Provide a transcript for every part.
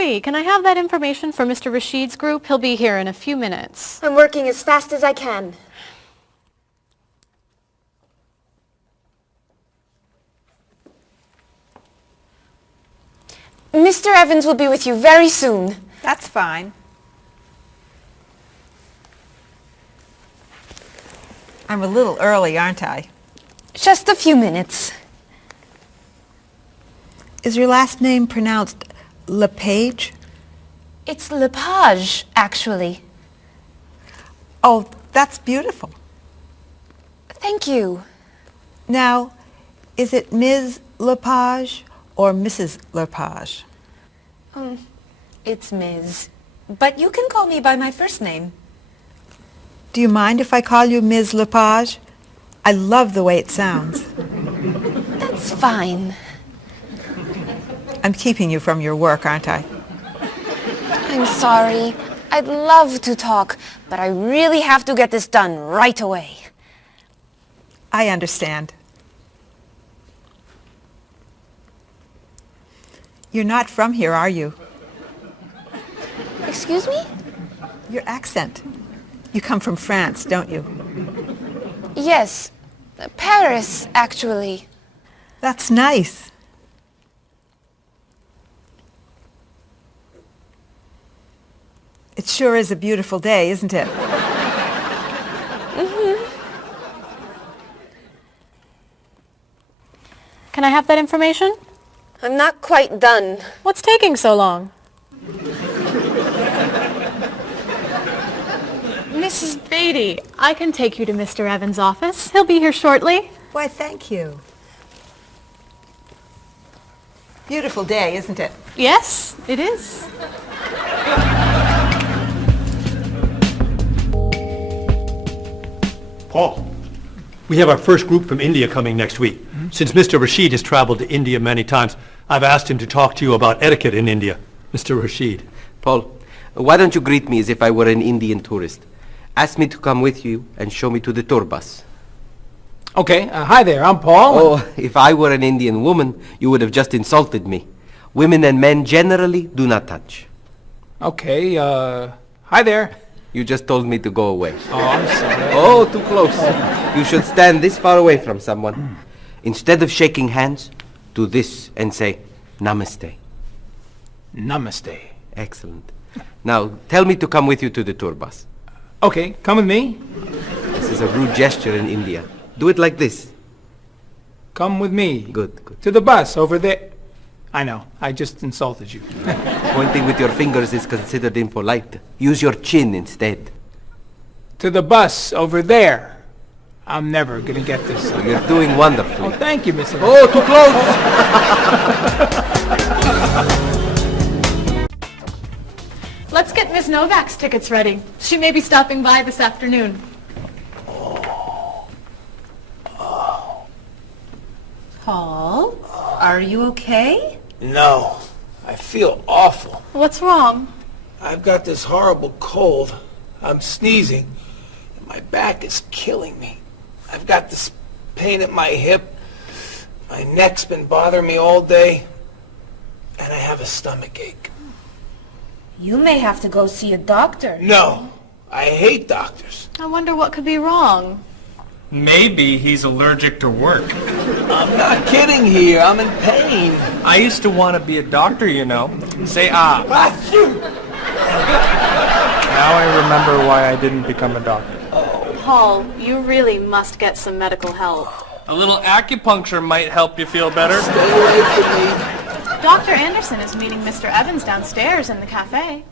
Marie, can I have that information for Mr. Rashid's group? He'll be here in a few minutes. I'm working as fast as I can. Mr. Evans will be with you very soon. That's fine. I'm a little early, aren't I? Just a few minutes. Is your last name pronounced LePage? It's Lepage, actually. Oh, that's beautiful. Thank you. Now, is it Ms. Lepage or Mrs. Lepage? It's Ms. But you can call me by my first name. Do you mind if I call you Ms. Lepage? I love the way it sounds. That's fine. I'm keeping you from your work, aren't I? I'm sorry. I'd love to talk, but I really have to get this done right away. I understand. You're not from here, are you? Excuse me? Your accent. You come from France, don't you? Yes. Paris, actually. That's nice. It sure is a beautiful day, isn't it? Can I have that information? I'm not quite done. What's taking so long? Mrs. Beatty, I can take you to Mr. Evans' office. He'll be here shortly. Why, thank you. Beautiful day, isn't it? Yes, it is. Paul, we have our first group from India coming next week. Since Mr. Rashid has traveled to India many times, I've asked him to talk to you about etiquette in India. Mr. Rashid. Paul, why don't you greet me as if I were an Indian tourist? Ask me to come with you and show me to the tour bus. Okay, hi there, I'm Paul. Oh, if I were an Indian woman, you would have just insulted me. Women and men generally do not touch. Okay, hi there. You just told me to go away. Oh, I'm sorry. Oh, too close. You should stand this far away from someone. Instead of shaking hands, do this and say, Namaste. Namaste. Excellent. Now, tell me to come with you to the tour bus. Okay, come with me. This is a rude gesture in India. Do it like this. Come with me. Good, good. To the bus over there. I know, I just insulted you. Pointing with your fingers is considered impolite. Use your chin instead. To the bus over there. I'm never gonna get this. You're doing wonderfully. Oh, thank you, Mr. Oh, too close! Let's get Ms. Novak's tickets ready. She may be stopping by this afternoon. Paul, are you okay? No, I feel awful. What's wrong? I've got this horrible cold. I'm sneezing, and my back is killing me. I've got this pain at my hip. My neck's been bothering me all day, and I have a stomach ache. You may have to go see a doctor. No, I hate doctors. I wonder what could be wrong. Maybe he's allergic to work. I'm not kidding here. I'm in pain. I used to want to be a doctor, you know. Say ah. Now I remember why I didn't become a doctor. Paul, you really must get some medical help. A little acupuncture might help you feel better. Stay away from me. Dr. Anderson is meeting Mr. Evans downstairs in the cafe.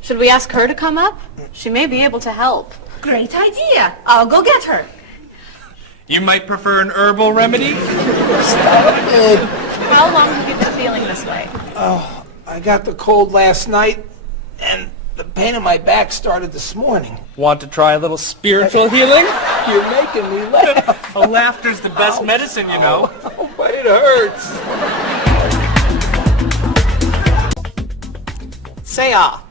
Should we ask her to come up? She may be able to help. Great idea. I'll go get her. You might prefer an herbal remedy? Stop it. How long have you been feeling this way? Oh, I got the cold last night, and the pain in my back started this morning. Want to try a little spiritual healing? You're making me laugh. Oh, laughter's the best medicine, you know. Oh, but it hurts. Say ah.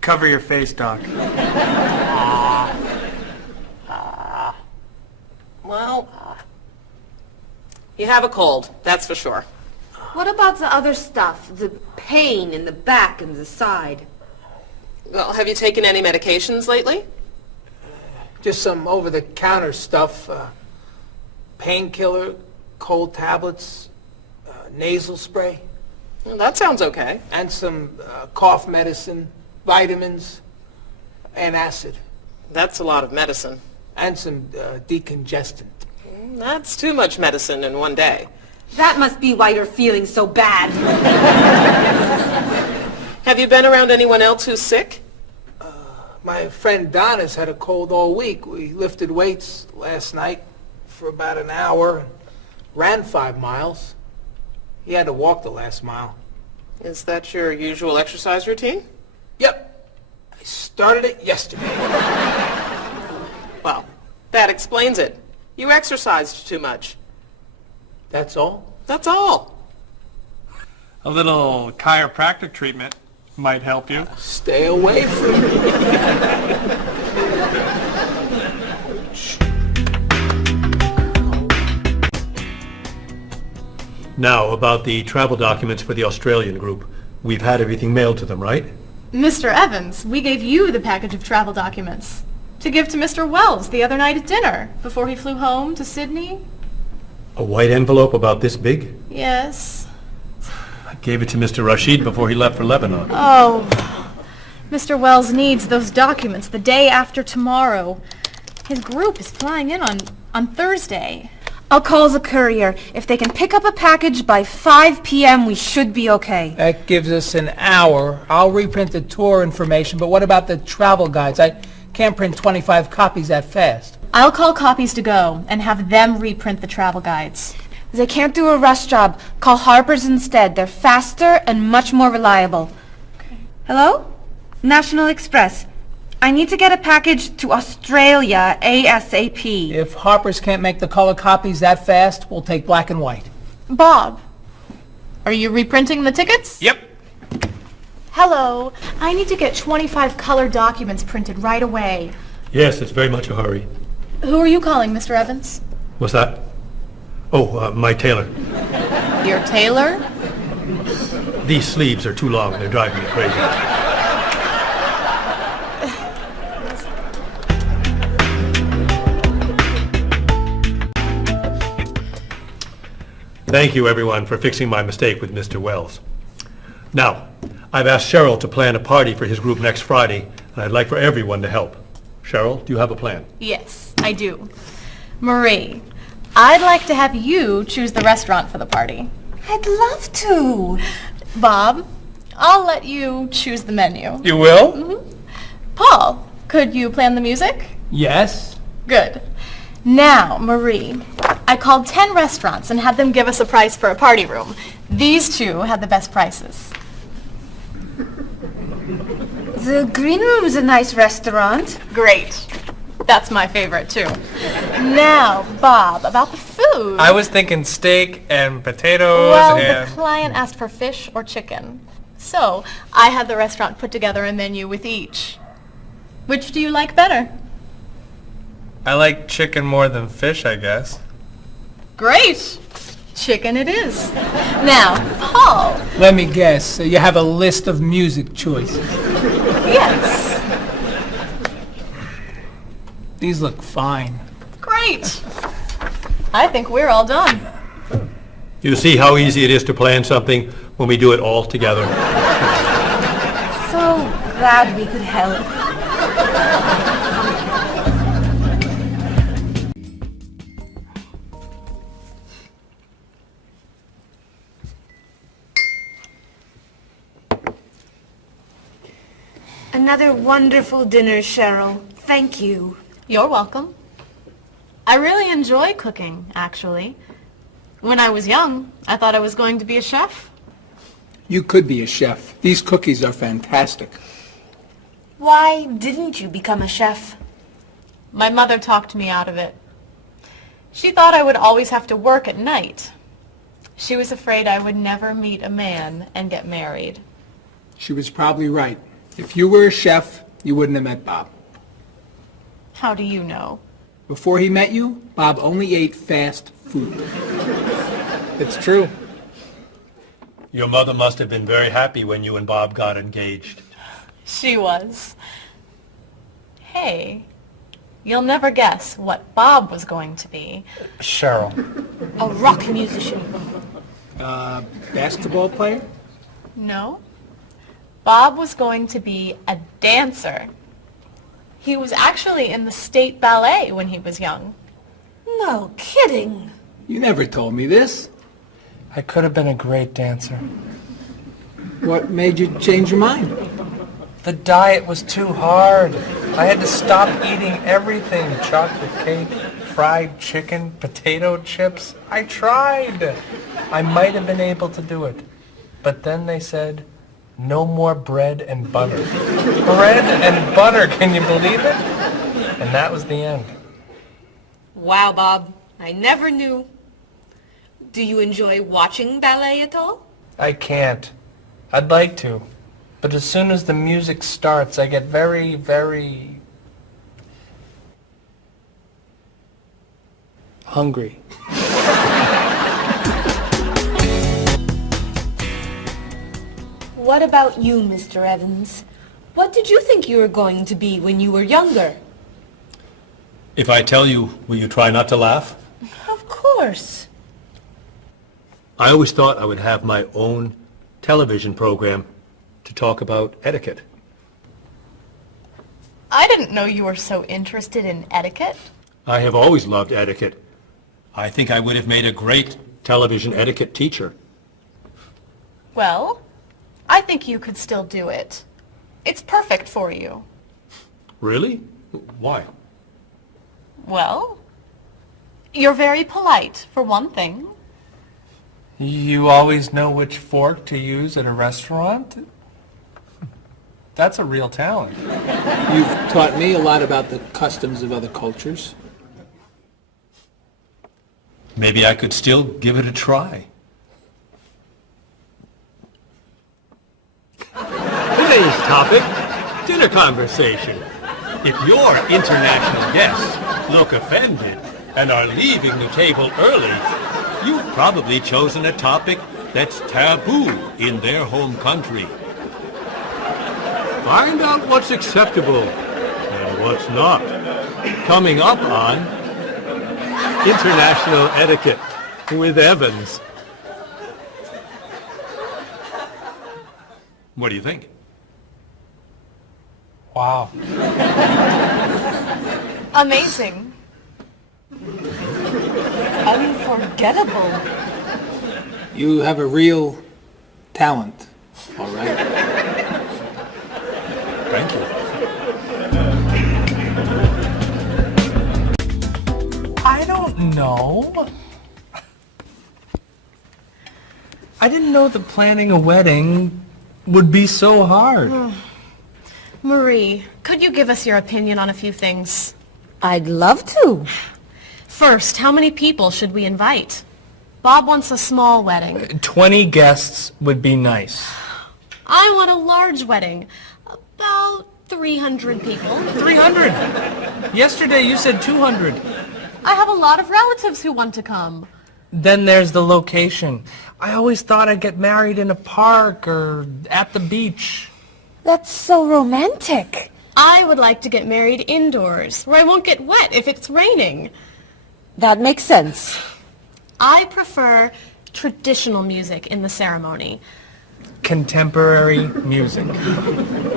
Cover your face, Doc. Well, you have a cold, that's for sure. What about the other stuff? The pain in the back and the side? Well, have you taken any medications lately? Just some over-the-counter stuff. Painkiller, cold tablets, nasal spray. Well, that sounds okay. And some cough medicine, vitamins, and acid. That's a lot of medicine. And some decongestant. That's too much medicine in one day. That must be why you're feeling so bad. Have you been around anyone else who's sick? My friend Don has had a cold all week. We lifted weights last night for about an hour, ran 5 miles. He had to walk the last mile. Is that your usual exercise routine? Yep. I started it yesterday. Well, that explains it. You exercised too much. That's all? That's all. A little chiropractic treatment might help you. Stay away from me. Now, about the travel documents for the Australian group. We've had everything mailed to them, right? Mr. Evans, we gave you the package of travel documents to give to Mr. Wells the other night at dinner before he flew home to Sydney. A white envelope about this big? Yes. I gave it to Mr. Rashid before he left for Lebanon. Oh, Mr. Wells needs those documents the day after tomorrow. His group is flying in on Thursday. I'll call the courier. If they can pick up a package by 5 p.m., we should be okay. That gives us an hour. I'll reprint the tour information, but what about the travel guides? I can't print 25 copies that fast. I'll call Copies to Go and have them reprint the travel guides. They can't do a rush job. Call Harper's instead. They're faster and much more reliable. Okay. Hello? National Express. I need to get a package to Australia ASAP. If Harper's can't make the color copies that fast, we'll take black and white. Bob, are you reprinting the tickets? Yep. Hello, I need to get 25 color documents printed right away. Yes, it's very much a hurry. Who are you calling, Mr. Evans? What's that? Oh, my tailor. Your tailor? These sleeves are too long and they're driving me crazy. Thank you, everyone, for fixing my mistake with Mr. Wells. Now, I've asked Cheryl to plan a party for his group next Friday, and I'd like for everyone to help. Cheryl, do you have a plan? Yes, I do. Marie, I'd like to have you choose the restaurant for the party. I'd love to. Bob, I'll let you choose the menu. You will? Mm-hmm. Paul, could you plan the music? Yes. Good. Now, Marie, I called 10 restaurants and had them give us a price for a party room. These two had the best prices. The Green Room's a nice restaurant. Great. That's my favorite, too. Now, Bob, about the food. I was thinking steak and potatoes Well, and... the client asked for fish or chicken. So, I had the restaurant put together a menu with each. Which do you like better? I like chicken more than fish, I guess. Great. Chicken it is. Now, Paul. Let me guess. You have a list of music choices. Yes. These look fine. Great. I think we're all done. You see how easy it is to plan something when we do it all together? So glad we could help. Another wonderful dinner, Cheryl. Thank you. You're welcome. I really enjoy cooking, actually. When I was young, I thought I was going to be a chef. You could be a chef. These cookies are fantastic. Why didn't you become a chef? My mother talked me out of it. She thought I would always have to work at night. She was afraid I would never meet a man and get married. She was probably right. If you were a chef, you wouldn't have met Bob. How do you know? Before he met you, Bob only ate fast food. It's true. Your mother must have been very happy when you and Bob got engaged. She was. Hey, you'll never guess what Bob was going to be. Cheryl. A rock musician. Basketball player? No. Bob was going to be a dancer. He was actually in the state ballet when he was young. No kidding. You never told me this. I could have been a great dancer. What made you change your mind? The diet was too hard. I had to stop eating everything. Chocolate cake, fried chicken, potato chips. I tried. I might have been able to do it. But then they said, no more bread and butter. Bread and butter, can you believe it? And that was the end. Wow, Bob. I never knew. Do you enjoy watching ballet at all? I can't. I'd like to. But as soon as the music starts, I get very, very hungry. What about you, Mr. Evans? What did you think you were going to be when you were younger? If I tell you, will you try not to laugh? Of course. I always thought I would have my own television program to talk about etiquette. I didn't know you were so interested in etiquette. I have always loved etiquette. I think I would have made a great television etiquette teacher. Well, I think you could still do it. It's perfect for you. Really? Why? Well, you're very polite, for one thing. You always know which fork to use at a restaurant? That's a real talent. You've taught me a lot about the customs of other cultures. Maybe I could still give it a try. Today's topic, dinner conversation. If your international guests look offended and are leaving the table early, you've probably chosen a topic that's taboo in their home country. Find out what's acceptable and what's not. Coming up on International Etiquette with Evans. What do you think? Wow. Amazing. Unforgettable. You have a real talent, all right? Thank you. I don't know. I didn't know that planning a wedding would be so hard. Marie, could you give us your opinion on a few things? I'd love to. First, how many people should we invite? Bob wants a small wedding. 20 guests would be nice. I want a large wedding. About 300 people. 300? Yesterday you said 200. I have a lot of relatives who want to come. Then there's the location. I always thought I'd get married in a park or at the beach. That's so romantic. I would like to get married indoors, where I won't get wet if it's raining. That makes sense. I prefer traditional music in the ceremony. Contemporary music.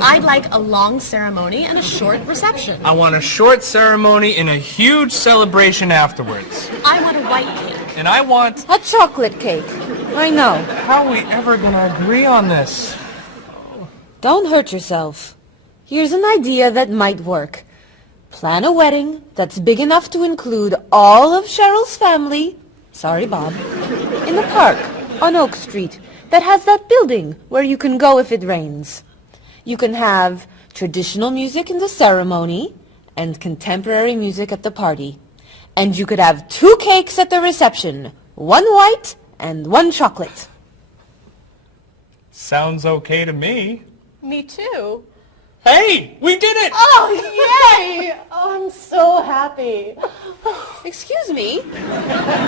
I'd like a long ceremony and a short reception. I want a short ceremony and a huge celebration afterwards. I want a white cake. And I want... A chocolate cake. I know. How are we ever gonna agree on this? Don't hurt yourself. Here's an idea that might work. Plan a wedding that's big enough to include all of Cheryl's family, sorry Bob, in a park on Oak Street that has that building where you can go if it rains. You can have traditional music in the ceremony and contemporary music at the party. And you could have 2 cakes at the reception, 1 white and 1 chocolate. Sounds okay to me. Me too. Hey, we did it! Oh, yay! Oh, I'm so happy. happy. Excuse me?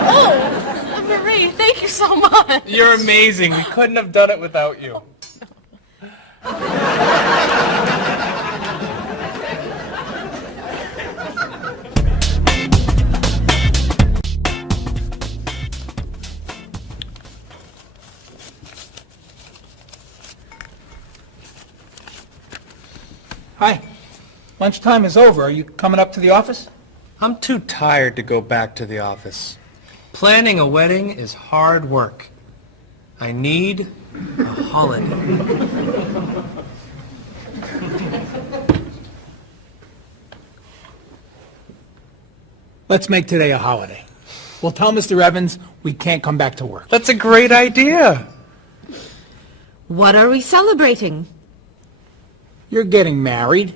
Oh, Marie, thank you so much. You're amazing. We couldn't have done it without you. Hi. Lunchtime is over. Are you coming up to the office? I'm too tired to go back to the office. Planning a wedding is hard work. I need a holiday. Let's make today a holiday. We'll tell Mr. Evans we can't come back to work. That's a great idea. What are we celebrating? You're getting married.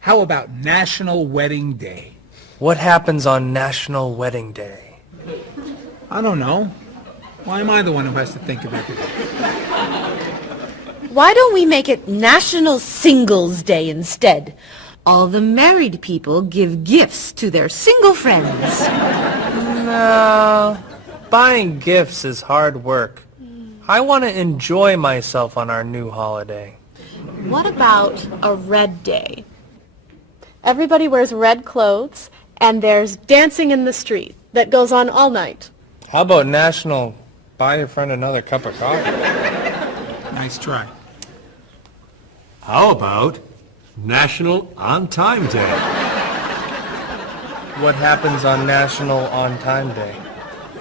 How about National Wedding Day? What happens on National Wedding Day? I don't know. Why am I the one who has to think of everything? Why don't we make it National Singles Day instead? All the married people give gifts to their single friends. No, buying gifts is hard work. I want to enjoy myself on our new holiday. What about a red day? Everybody wears red clothes, and there's dancing in the street that goes on all night. How about National Buy Your Friend Another Cup of Coffee? Nice try. How about National On Time Day? What happens on National On Time Day?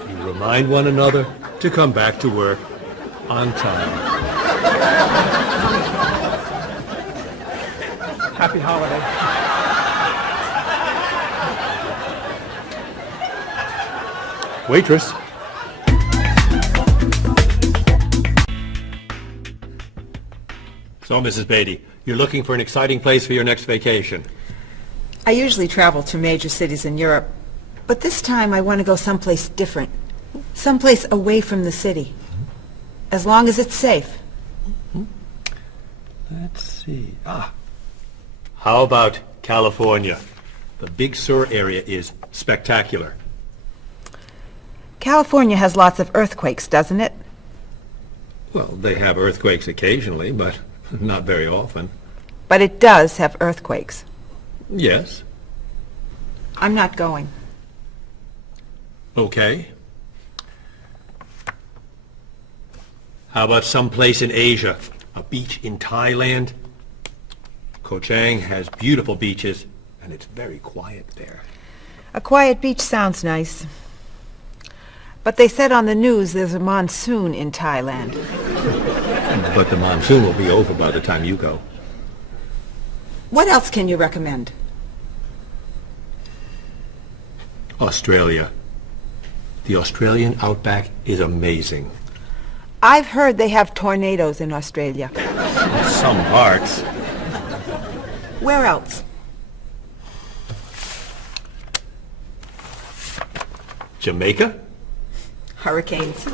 You remind one another to come back to work on time. Happy holiday. Waitress. So, Mrs. Beatty, you're looking for an exciting place for your next vacation. I usually travel to major cities in Europe, but this time I want to go someplace different. Someplace away from the city. As long as it's safe. Let's see. How about California? The Big Sur area is spectacular. California has lots of earthquakes, doesn't it? Well, they have earthquakes occasionally, but not very often. But it does have earthquakes. Yes. I'm not going. Okay. How about someplace in Asia? A beach in Thailand? Koh Chang has beautiful beaches, and it's very quiet there. A quiet beach sounds nice. But they said on the news there's a monsoon in Thailand. But the monsoon will be over by the time you go. What else can you recommend? Australia. The Australian outback is amazing. I've heard they have tornadoes in Australia. Some parts. Where else? Jamaica? Hurricanes.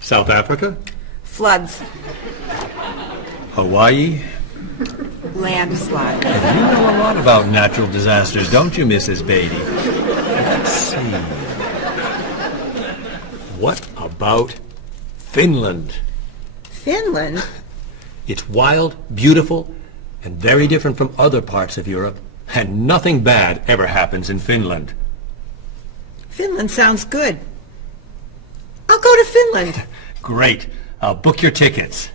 South Africa? Floods. Hawaii? Landslides. You know a lot about natural disasters, don't you, Mrs. Beatty? Let's see. What about Finland? Finland? It's wild, beautiful, and very different from other parts of Europe, and nothing bad ever happens in Finland. Finland sounds good. I'll go to Finland. Great. I'll book your tickets.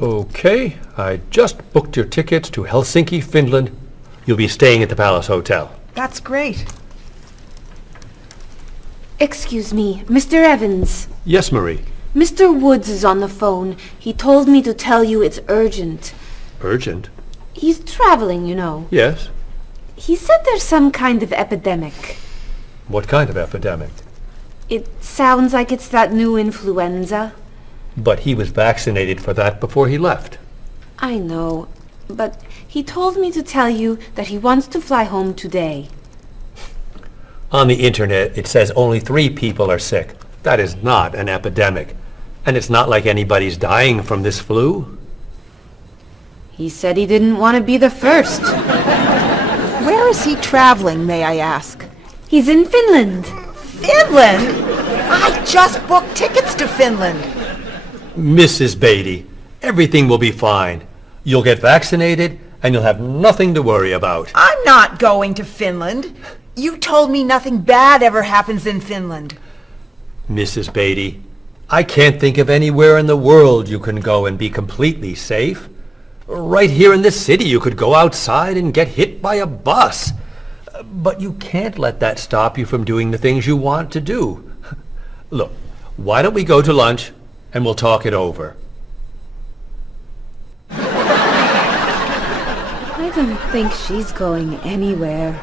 Okay, I just booked your tickets to Helsinki, Finland. You'll be staying at the Palace Hotel. That's great. Excuse me, Mr. Evans. Yes, Marie. Mr. Woods is on the phone. He told me to tell you it's urgent. Urgent? He's traveling, you know. Yes. He said there's some kind of epidemic. What kind of epidemic? It sounds like it's that new influenza. But he was vaccinated for that before he left. I know, but he told me to tell you that he wants to fly home today. On the internet, it says only 3 people are sick. That is not an epidemic. And it's not like anybody's dying from this flu. He said he didn't want to be the first. Where is he traveling, may I ask? He's in Finland. Finland? I just booked tickets to Finland. Mrs. Beatty, everything will be fine. You'll get vaccinated, and you'll have nothing to worry about. I'm not going to Finland. You told me nothing bad ever happens in Finland. Mrs. Beatty, I can't think of anywhere in the world you can go and be completely safe. Right here in this city, you could go outside and get hit by a bus. But you can't let that stop you from doing the things you want to do. Look, why don't we go to lunch and we'll talk it over? I don't think she's going anywhere.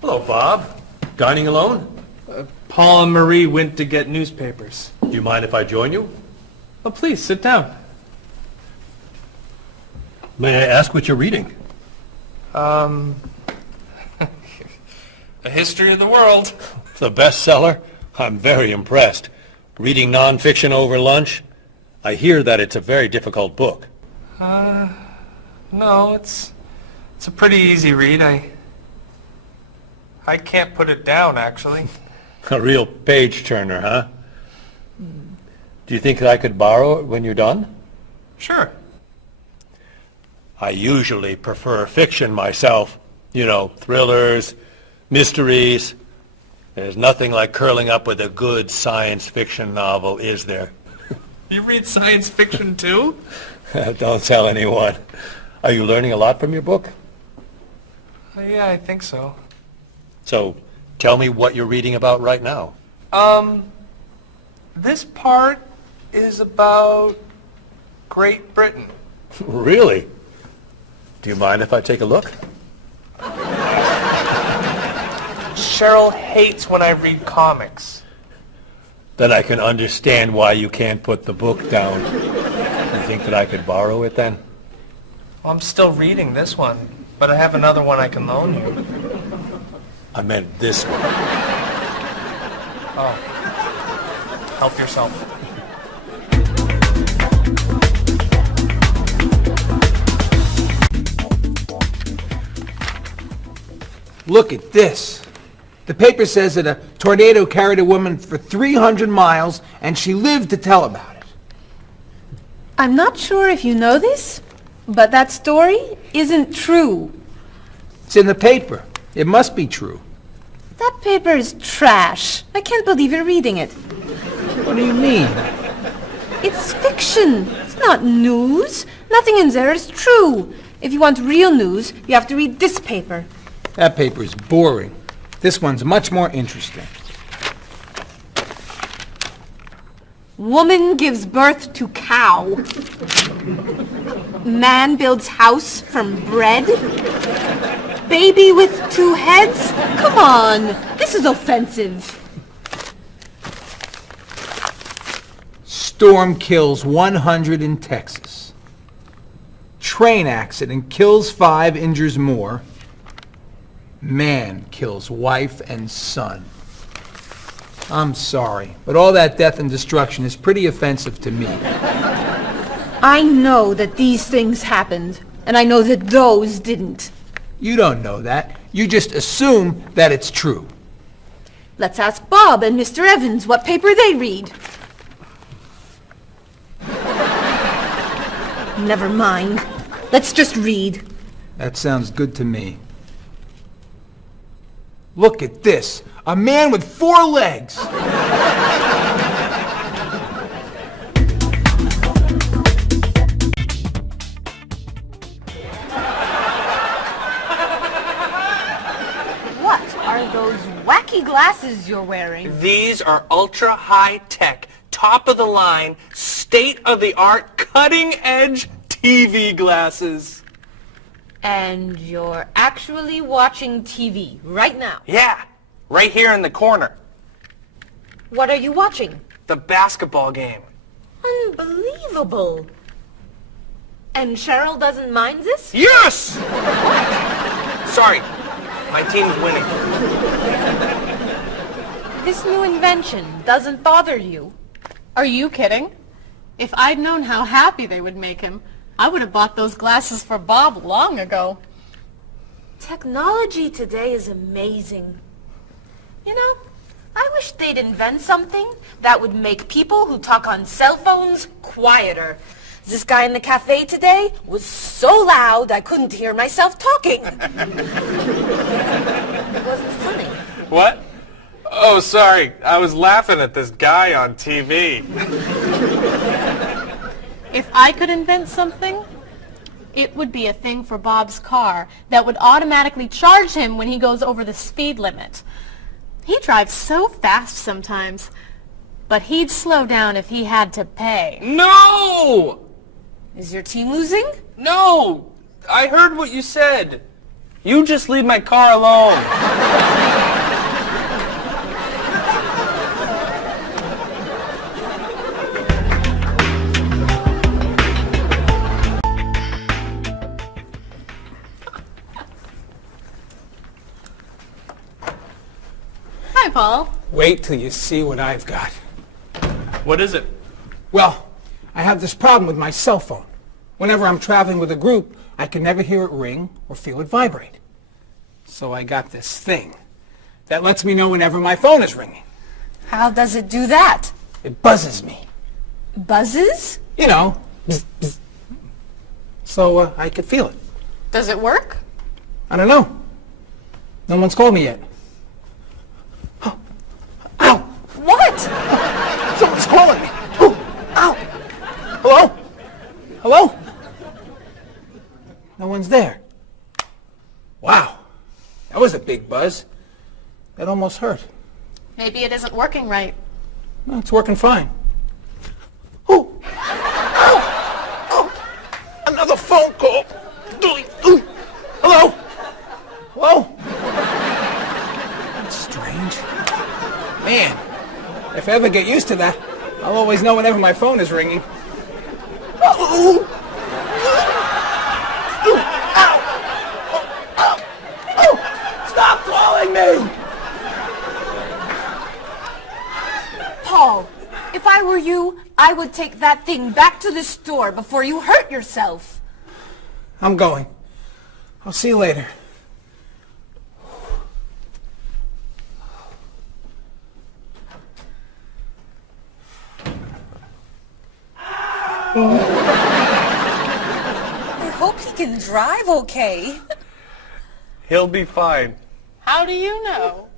Hello, Bob. Dining alone? Paul and Marie went to get newspapers. Do you mind if I join you? Oh, please, sit down. May I ask what you're reading? A history of the world. The bestseller? I'm very impressed. Reading nonfiction over lunch? I hear that it's a very difficult book. No, it's a pretty easy read. I can't put it down, actually. A real page-turner, huh? Do you think I could borrow it when you're done? Sure. I usually prefer fiction myself. You know, thrillers, mysteries. There's nothing like curling up with a good science fiction novel, is there? You read science fiction too? Don't tell anyone. Are you learning a lot from your book? Yeah, I think so. So, tell me what you're reading about right now. This part is about Great Britain. Really? Do you mind if I take a look? Cheryl hates when I read comics. Then I can understand why you can't put the book down. You think that I could borrow it then? Well, I'm still reading this one, but I have another one I can loan you. I meant this one. Oh. Help yourself. Look at this. The paper says that a tornado carried a woman for 300 miles, and she lived to tell about it. I'm not sure if you know this, but that story isn't true. It's in the paper. It must be true. That paper is trash. I can't believe you're reading it. What do you mean? It's fiction. It's not news. Nothing in there is true. If you want real news, you have to read this paper. That paper is boring. This one's much more interesting. Woman gives birth to cow. Man builds house from bread. Baby with 2 heads? Come on, this is offensive. Storm kills 100 in Texas. Train accident kills 5, injures more. Man kills wife and son. I'm sorry, but all that death and destruction is pretty offensive to me. I know that these things happened, and I know that those didn't. You don't know that. You just assume that it's true. Let's ask Bob and Mr. Evans what paper they read. Never mind. Let's just read. That sounds good to me. Look at this. A man with 4 legs. What are those wacky glasses you're wearing? These are ultra high tech, top of the line, state of the art, cutting edge TV glasses. And you're actually watching TV right now. Yeah, right here in the corner. What are you watching? The basketball game. Unbelievable. And Cheryl doesn't mind this? Yes! Sorry, my team's winning. This new invention doesn't bother you. Are you kidding? If I'd known how happy they would make him, I would have bought those glasses for Bob long ago. Technology today is amazing. You know, I wish they'd invent something that would make people who talk on cell phones quieter. This guy in the cafe today was so loud I couldn't hear myself talking. It wasn't funny. What? Oh, sorry. I was laughing at this guy on TV. If I could invent something, it would be a thing for Bob's car that would automatically charge him when he goes over the speed limit. He drives so fast sometimes, but he'd slow down if he had to pay. No! Is your team losing? No! I heard what you said. You just leave my car alone. Hi, Paul. Wait till you see what I've got. What is it? Well, I have this problem with my cell phone. Whenever I'm traveling with a group, I can never hear it ring or feel it vibrate. So I got this thing that lets me know whenever my phone is ringing. How does it do that? It buzzes me. Buzzes? You know, bzz, bzz. So I could feel it. Does it work? I don't know. No one's called me yet. Ow! What? Someone's calling me. Oh, ow! Hello? Hello? No one's there. Wow. That was a big buzz. That almost hurt. Maybe it isn't working right. No, it's working fine. Oh! Ow! Oh! Another phone call. Hello? Hello? That's strange. Man, if I ever get used to that, I'll always know whenever my phone is ringing. Oh! Stop calling me! Paul, if I were you, I would take that thing back to the store before you hurt yourself. I'm going. I'll see you later. I hope he can drive okay. He'll be fine. How do you know?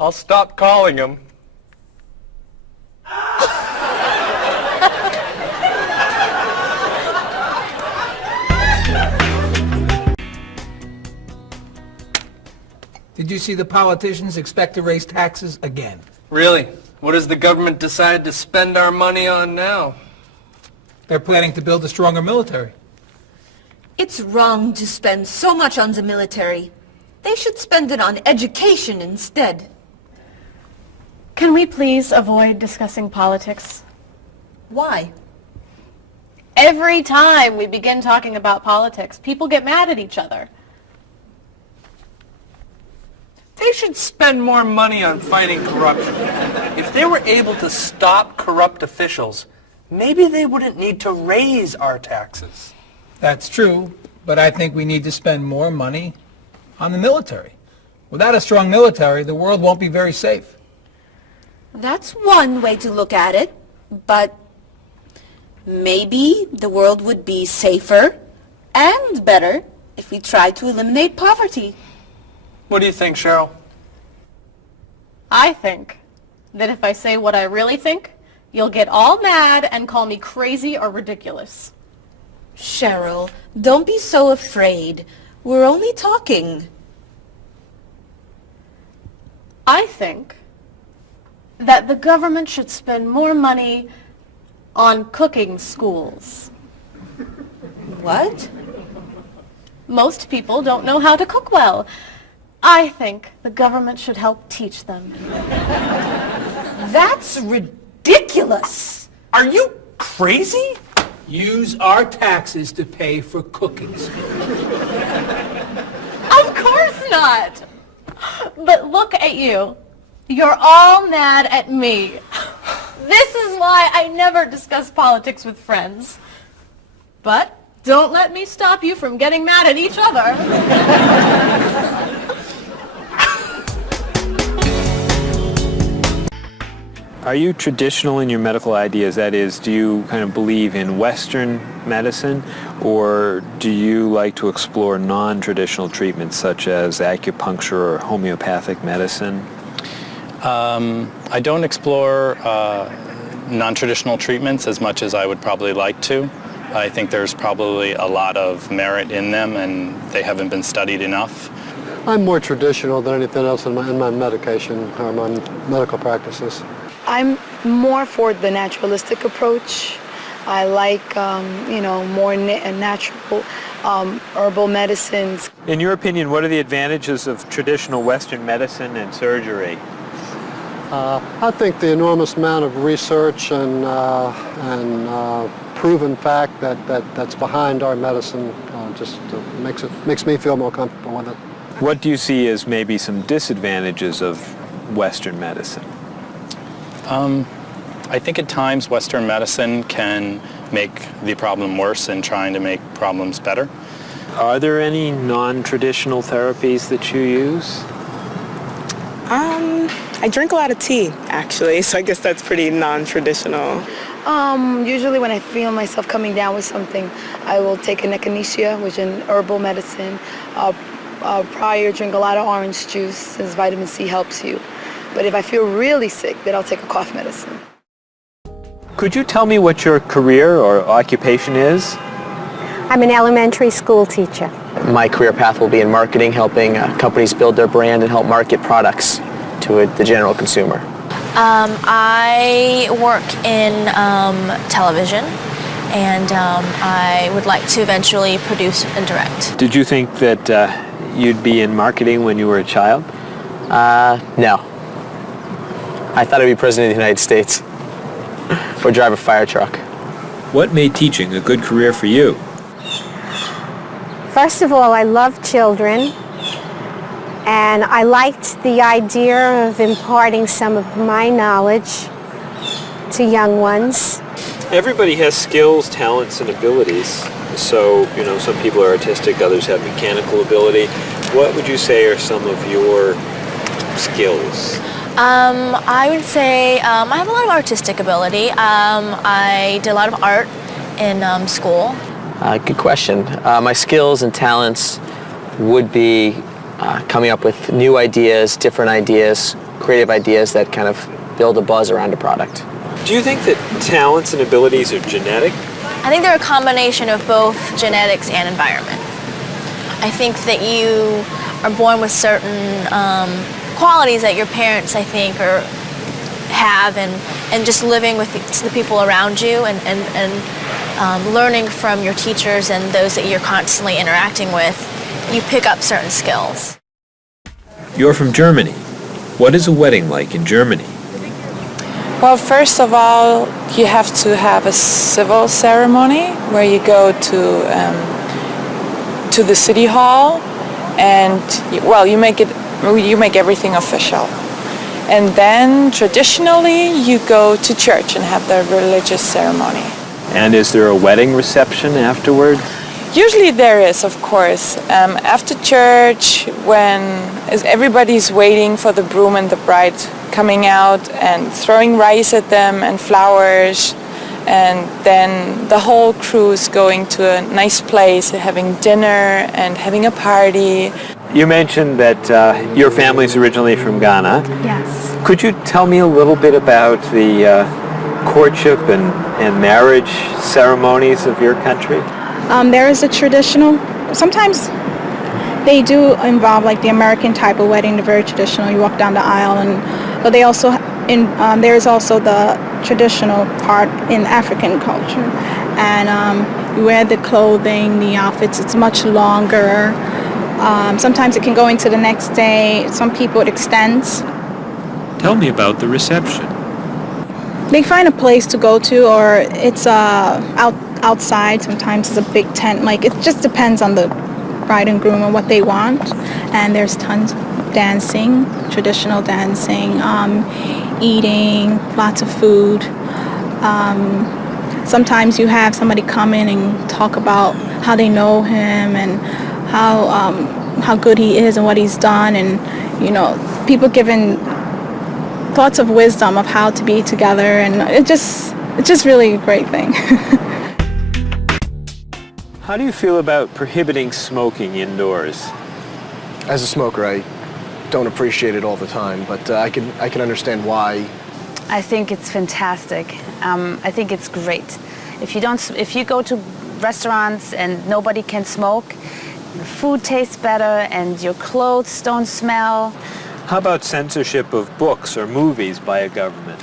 I'll stop calling him. Did you see the politicians expect to raise taxes again? Really? What has the government decided to spend our money on now? They're planning to build a stronger military. It's wrong to spend so much on the military. They should spend it on education instead. Can we please avoid discussing politics? Why? Every time we begin talking about politics, people get mad at each other. They should spend more money on fighting corruption. If they were able to stop corrupt officials, maybe they wouldn't need to raise our taxes. That's true, but I think we need to spend more money on the military. Without a strong military, the world won't be very safe. That's one way to look at it, but maybe the world would be safer and better if we tried to eliminate poverty. What do you think, Cheryl? I think that if I say what I really think, you'll get all mad and call me crazy or ridiculous. Cheryl, don't be so afraid. We're only talking. I think that the government should spend more money on cooking schools. What? Most people don't know how to cook well. I think the government should help teach them. That's ridiculous! Are you crazy? Use our taxes to pay for cooking school. Of course not! But look at you. You're all mad at me. This is why I never discuss politics with friends. But don't let me stop you from getting mad at each other. Are you traditional in your medical ideas? That is, do you kind of believe in Western medicine, or do you like to explore non-traditional treatments such as acupuncture or homeopathic medicine? I don't explore non-traditional treatments as much as I would probably like to. I think there's probably a lot of merit in them, and they haven't been studied enough. I'm more traditional than anything else in my medication or my medical practices. I'm more for the naturalistic approach. I like, more natural herbal medicines. In your opinion, what are the advantages of traditional Western medicine and surgery? I think the enormous amount of research and proven fact that's behind our medicine just makes me feel more comfortable with it. What do you see as maybe some disadvantages of Western medicine? I think at times Western medicine can make the problem worse in trying to make problems better. Are there any non-traditional therapies that you use? I drink a lot of tea, actually, so I guess that's pretty non-traditional. Usually when I feel myself coming down with something, I will take an echinacea, which is an herbal medicine. Prior, drink a lot of orange juice, since vitamin C helps you. But if I feel really sick, then I'll take a cough medicine. Could you tell me what your career or occupation is? I'm an elementary school teacher. My career path will be in marketing, helping companies build their brand and help market products to the general consumer. I work in television, and I would like to eventually produce and direct. Did you think that you'd be in marketing when you were a child? No. I thought I'd be president of the United States or drive a fire truck. What made teaching a good career for you? First of all, I love children, and I liked the idea of imparting some of my knowledge to young ones. Everybody has skills, talents, and abilities. So, some people are artistic, others have mechanical ability. What would you say are some of your skills? I would say I have a lot of artistic ability. I did a lot of art in school. Good question. My skills and talents would be coming up with new ideas, different ideas, creative ideas that kind of build a buzz around a product. Do you think that talents and abilities are genetic? I think they're a combination of both genetics and environment. I think that you are born with certain qualities that your parents, I think, have, and just living with the people around you and learning from your teachers and those that you're constantly interacting with, you pick up certain skills. You're from Germany. What is a wedding like in Germany? Well, first of all, you have to have a civil ceremony where you go to the city hall, and you make everything official. And then traditionally you go to church and have the religious ceremony. And is there a wedding reception afterward? Usually there is, of course. After church, when everybody's waiting for the groom and the bride coming out and throwing rice at them and flowers, and then the whole crew is going to a nice place, having dinner and having a party. You mentioned that your family's originally from Ghana. Yes. Could you tell me a little bit about the courtship and marriage ceremonies of your country? There is a traditional, sometimes they do involve like the American type of wedding, the very traditional, you walk down the aisle, but they also, there is also the traditional part in African culture. And You wear the clothing, the outfits, it's much longer. Sometimes it can go into the next day. Some people it extends. Tell me about the reception. They find a place to go to, or it's outside. Sometimes it's a big tent. Like, it just depends on the bride and groom and what they want. And there's tons of dancing, traditional dancing, eating, lots of food. Sometimes you have somebody come in and talk about how they know him and how good he is and what he's done, and people giving thoughts of wisdom of how to be together, and it's just really a great thing. How do you feel about prohibiting smoking indoors? As a smoker, I don't appreciate it all the time, but I can understand why. I think it's fantastic. I think it's great. If you go to restaurants and nobody can smoke, the food tastes better and your clothes don't smell. How about censorship of books or movies by a government?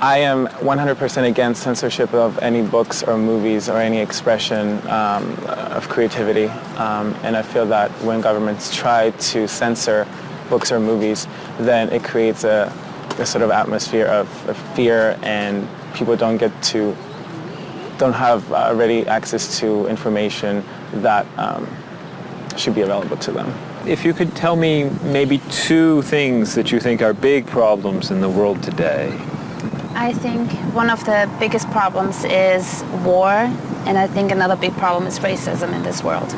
I am 100% against censorship of any books or movies or any expression of creativity. And I feel that when governments try to censor books or movies, then it creates a sort of atmosphere of fear, and people don't have ready access to information that should be available to them. If you could tell me maybe 2 things that you think are big problems in the world today. I think one of the biggest problems is war, and I think another big problem is racism in this world.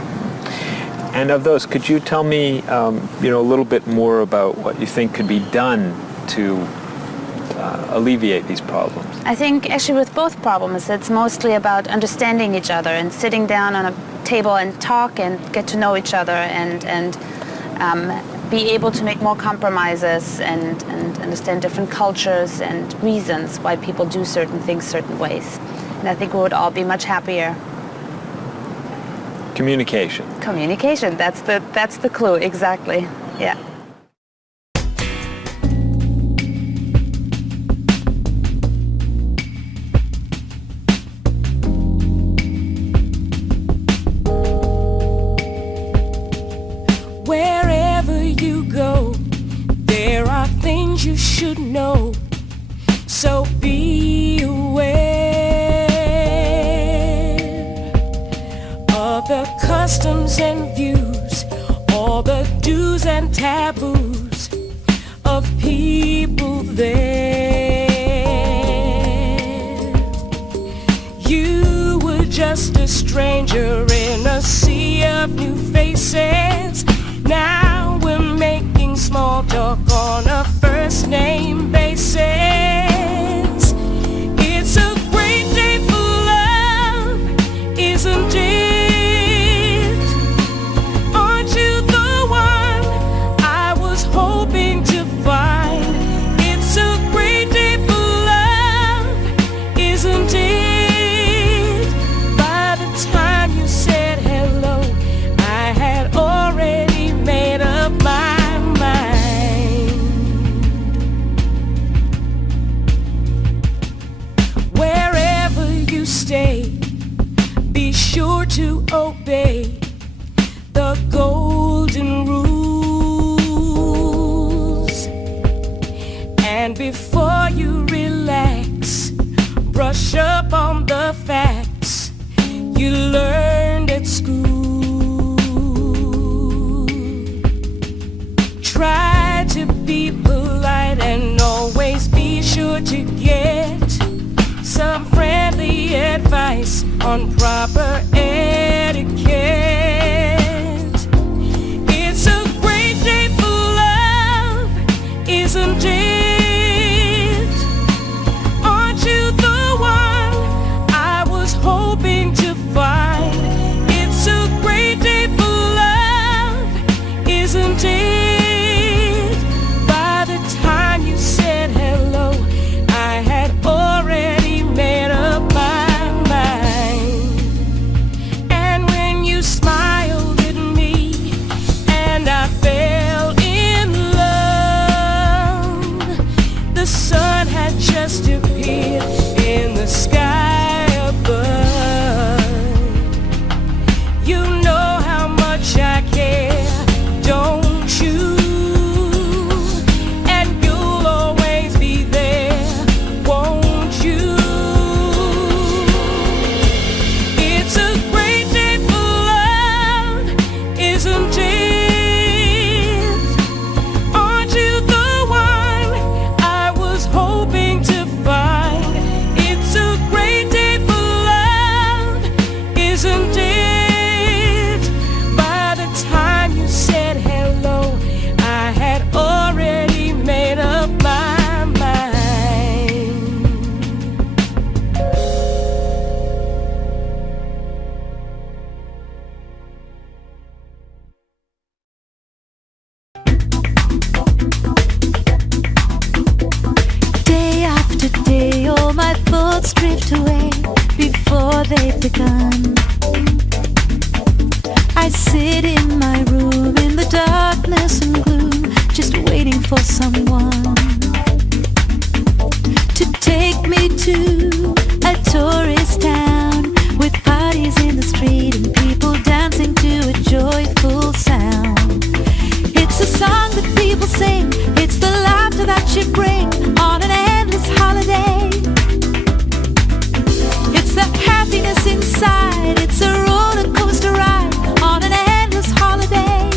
And of those, could you tell me a little bit more about what you think could be done to alleviate these problems? I think actually with both problems, it's mostly about understanding each other and sitting down on a table and talk and get to know each other and be able to make more compromises and understand different cultures and reasons why people do certain things certain ways. And I think we would all be much happier. Communication. Communication, that's the clue, exactly, yeah. Wherever you go, there are things you should know, so be aware of the customs and views, all the do's and taboos of people there. You were just a stranger in a sea of new faces. Now we're making small talk on a first name basis. It's a great day for love, isn't it? Aren't you the one I was hoping to find? It's a great day for love, isn't it? By the time you said hello, I had all sit in my room in the darkness and gloom, just waiting for someone to take me to a tourist town with parties in the street and people dancing to a joyful sound. It's a song that people sing, it's the laughter that you bring on an endless holiday. It's the happiness inside, it's a roller coaster ride on an endless holiday.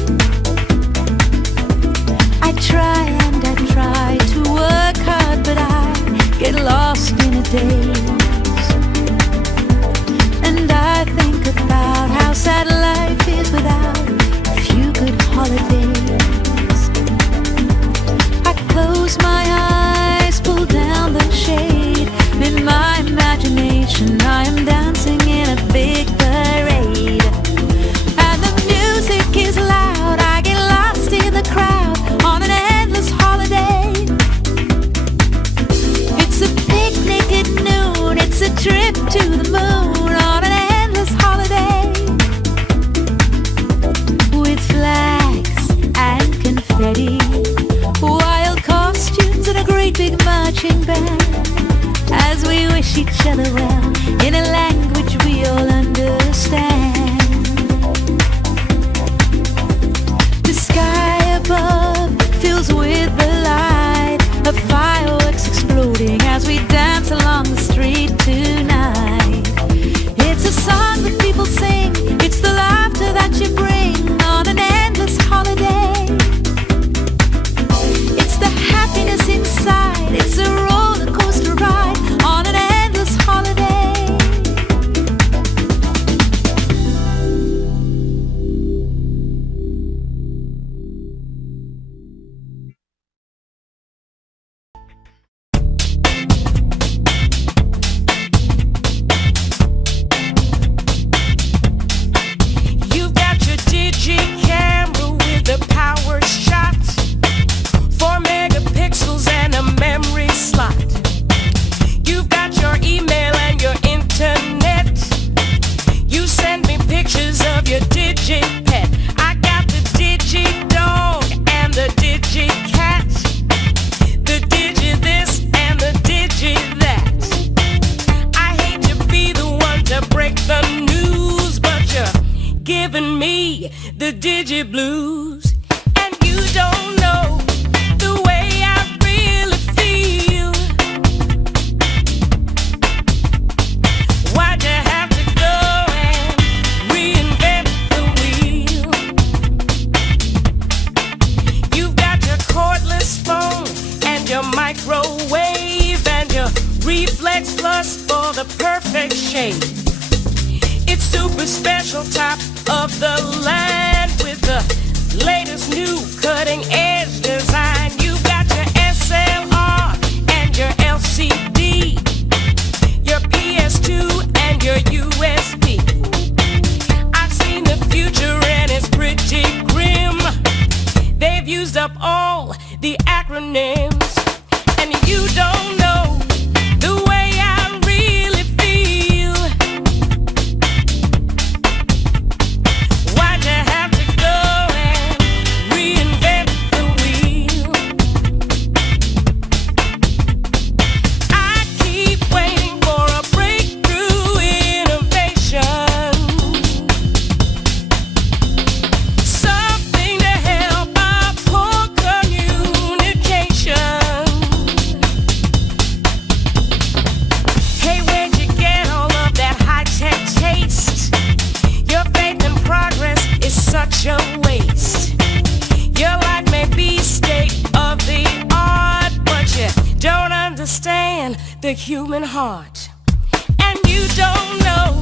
I try and I try to work hard, but I get lost in a daze. And I think about how sad life is without a few good holidays. I close my eyes, pull down the shade. In my imagination I am dancing in a big parade. And the music is loud, I get lost in the crowd on an endless holiday. It's a picnic at noon, it's a trip to the moon on an endless holiday. With flags and confetti, wild costumes and a great big marching band, as we wish each other well in a language we all understand. The sky above fills with the light of fireworks exploding as we dance along the street tonight. It's a song that people sing, it's the laughter that you bring on an endless holiday. It's the happiness inside, it's a roller coaster ride on an endless holiday. You've got your digi camera with a power shot, 4 megapixels and a memory slot. You've got your email and your internet. You send me pictures of your digi pet. I got the digi dog and the digi cat, the digi this and the digi that. I hate to be the one to break the news, but you're giving me the digi blues. And you don't know the way I really feel. Why'd you have to go and reinvent the wheel? You've got your cordless phone and your microwave and your reflex plus for the perfect shape. It's super special, top of the line with the latest new cutting edge design. You've got your SLR and your LCD, your PS2 and your USB. I've seen the future and it's pretty grim. They've used up all the acronyms, and you don't know the way I really feel. Why'd you have to go and reinvent the wheel? I keep waiting for a breakthrough innovation, something to help our poor communication. Hey, where'd you get all of that high-tech taste? Your faith in progress is such a waste. Your life may be state of the art, but you don't understand the human heart. And you don't know